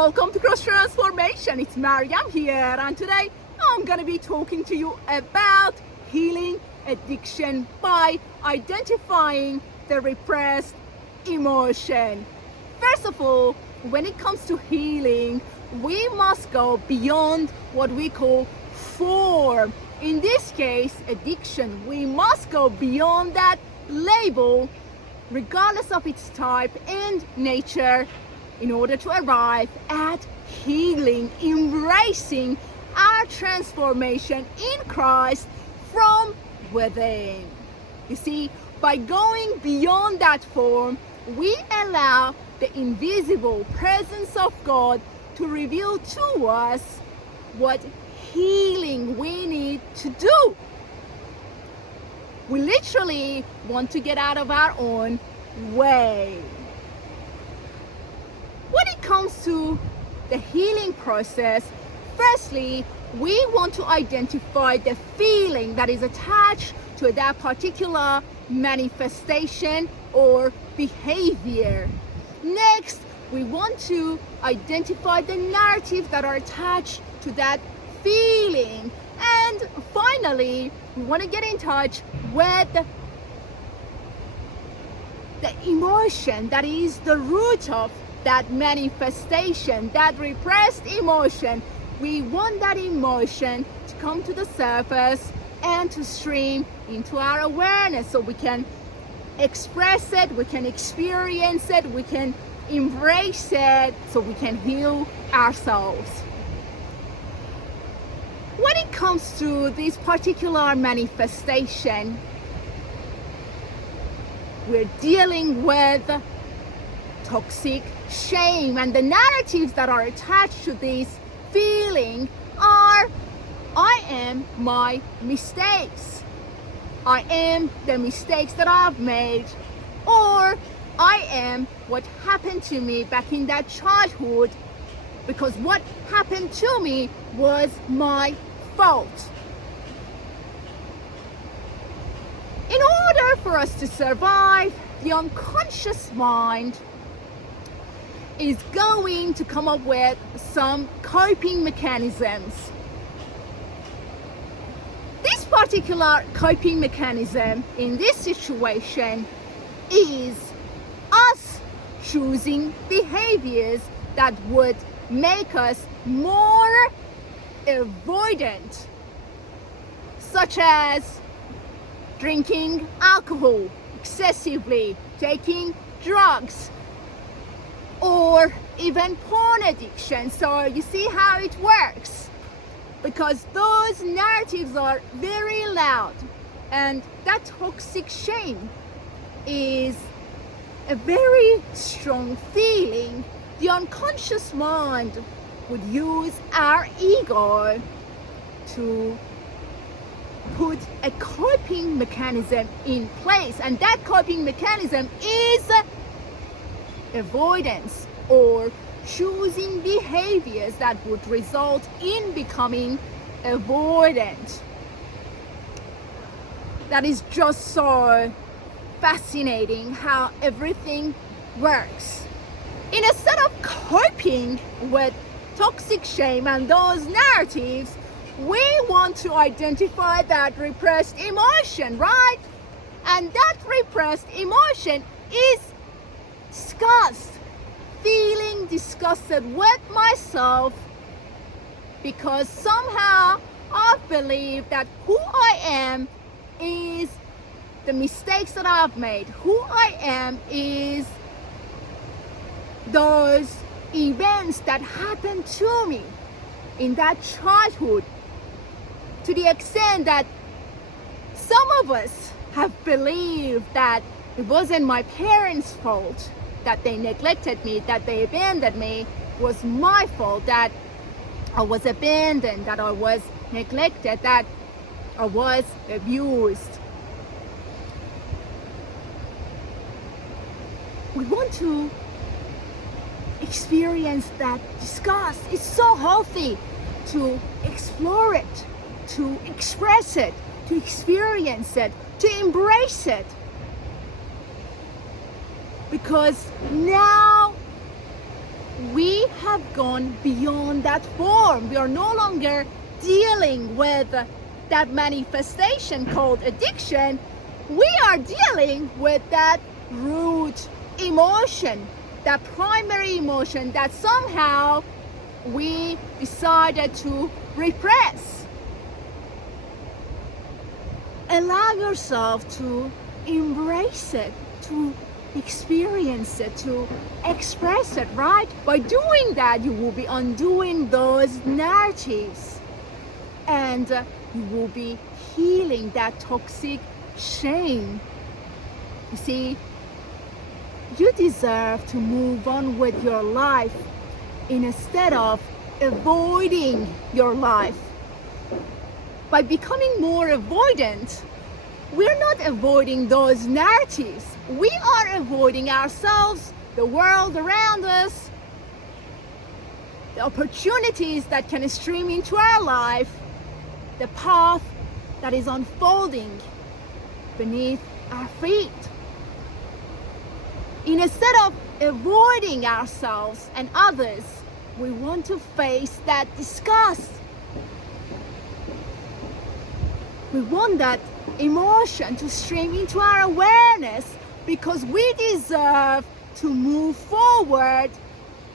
Welcome to Cross Transformation. It's Mariam here, and today I'm going to be talking to you about healing addiction by identifying the repressed emotion. First of all, when it comes to healing, we must go beyond what we call form. In this case, addiction, we must go beyond that label, regardless of its type and nature, in order to arrive at healing, embracing our transformation in Christ from within. You see, by going beyond that form, we allow the invisible presence of God to reveal to us what healing we need to do. We literally want to get out of our own way. When it comes to the healing process, firstly, we want to identify the feeling that is attached to that particular manifestation or behavior. Next, we want to identify the narratives that are attached to that feeling. And finally, we want to get in touch with the emotion that is the root of that manifestation, that repressed emotion. We want that emotion to come to the surface and to stream into our awareness so we can express it, we can experience it, we can embrace it, so we can heal ourselves. When it comes to this particular manifestation, we're dealing with toxic shame, and the narratives that are attached to this feeling are: I am my mistakes, I am the mistakes that I've made, or I am what happened to me back in that childhood, because what happened to me was my fault. In order for us to survive, the unconscious mind is going to come up with some coping mechanisms. This particular coping mechanism in this situation is us choosing behaviors that would make us more avoidant, such as drinking alcohol excessively, taking drugs, or even porn addiction. So you see how it works, because those narratives are very loud, and that toxic shame is a very strong feeling. The unconscious mind would use our ego to put a coping mechanism in place, and that coping mechanism is avoidance, or choosing behaviors that would result in becoming avoidant. That is just so fascinating how everything works. Instead of coping with toxic shame and those narratives, we want to identify that repressed emotion, right? And that repressed emotion is disgust, feeling disgusted with myself because somehow I believe that who I am is the mistakes that I've made. Who I am is those events that happened to me in that childhood, to the extent that some of us have believed that it wasn't my parents' fault that they neglected me, that they abandoned me. It was my fault that I was abandoned, that I was neglected, that I was abused. We want to experience that disgust. It's so healthy to explore it, to express it, to experience it, to embrace it. Because now we have gone beyond that form. We are no longer dealing with that manifestation called addiction. We are dealing with that root emotion, that primary emotion that somehow we decided to repress. Allow yourself to embrace it, to experience it, to express it, right? By doing that, you will be undoing those narratives and you will be healing that toxic shame. You see, you deserve to move on with your life instead of avoiding your life. By becoming more avoidant, we're not avoiding those narratives. We are avoiding ourselves, the world around us, the opportunities that can stream into our life, the path that is unfolding beneath our feet. Instead of avoiding ourselves and others, we want to face that disgust. We want that emotion to stream into our awareness because we deserve to move forward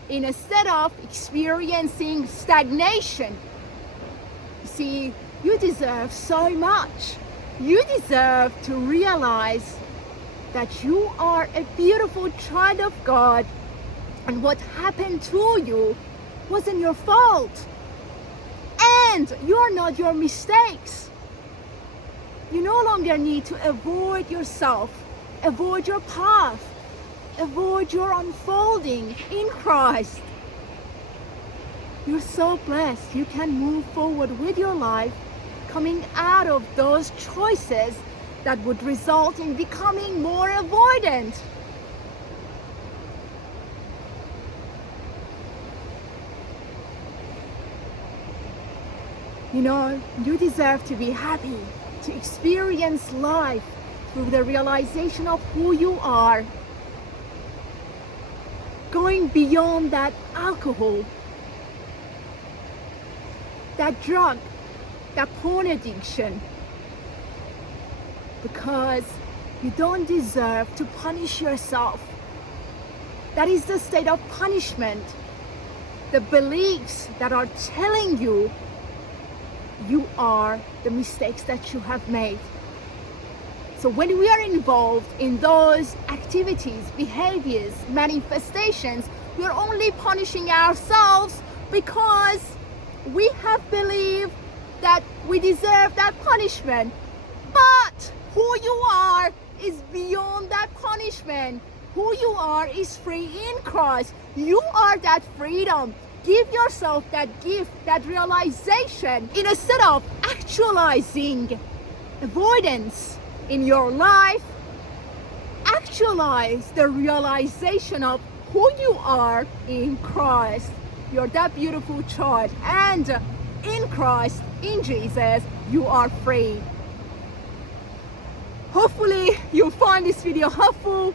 instead of experiencing stagnation. You see, you deserve so much. You deserve to realize that you are a beautiful child of God and what happened to you wasn't your fault. And you're not your mistakes. You no longer need to avoid yourself, avoid your path, avoid your unfolding in Christ. You're so blessed. You can move forward with your life, coming out of those choices that would result in becoming more avoidant. You know, you deserve to be happy, to experience life through the realization of who you are, going beyond that alcohol, that drug, that porn addiction, because you don't deserve to punish yourself. That is the state of punishment, the beliefs that are telling you you are the mistakes that you have made. So when we are involved in those activities, behaviors, manifestations, we are only punishing ourselves because we have believed that we deserve that punishment. But who you are is beyond that punishment. Who you are is free in Christ. You are that freedom. Give yourself that gift, that realization, instead of actualizing avoidance in your life. Actualize the realization of who you are in Christ. You're that beautiful child, and in Christ, in Jesus, you are free. Hopefully you find this video helpful.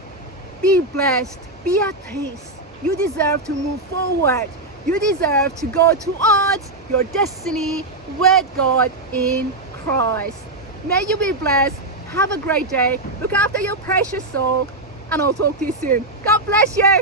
Be blessed, be at peace. You deserve to move forward. You deserve to go towards your destiny with God in Christ. May you be blessed. Have a great day. Look after your precious soul, and I'll talk to you soon. God bless you.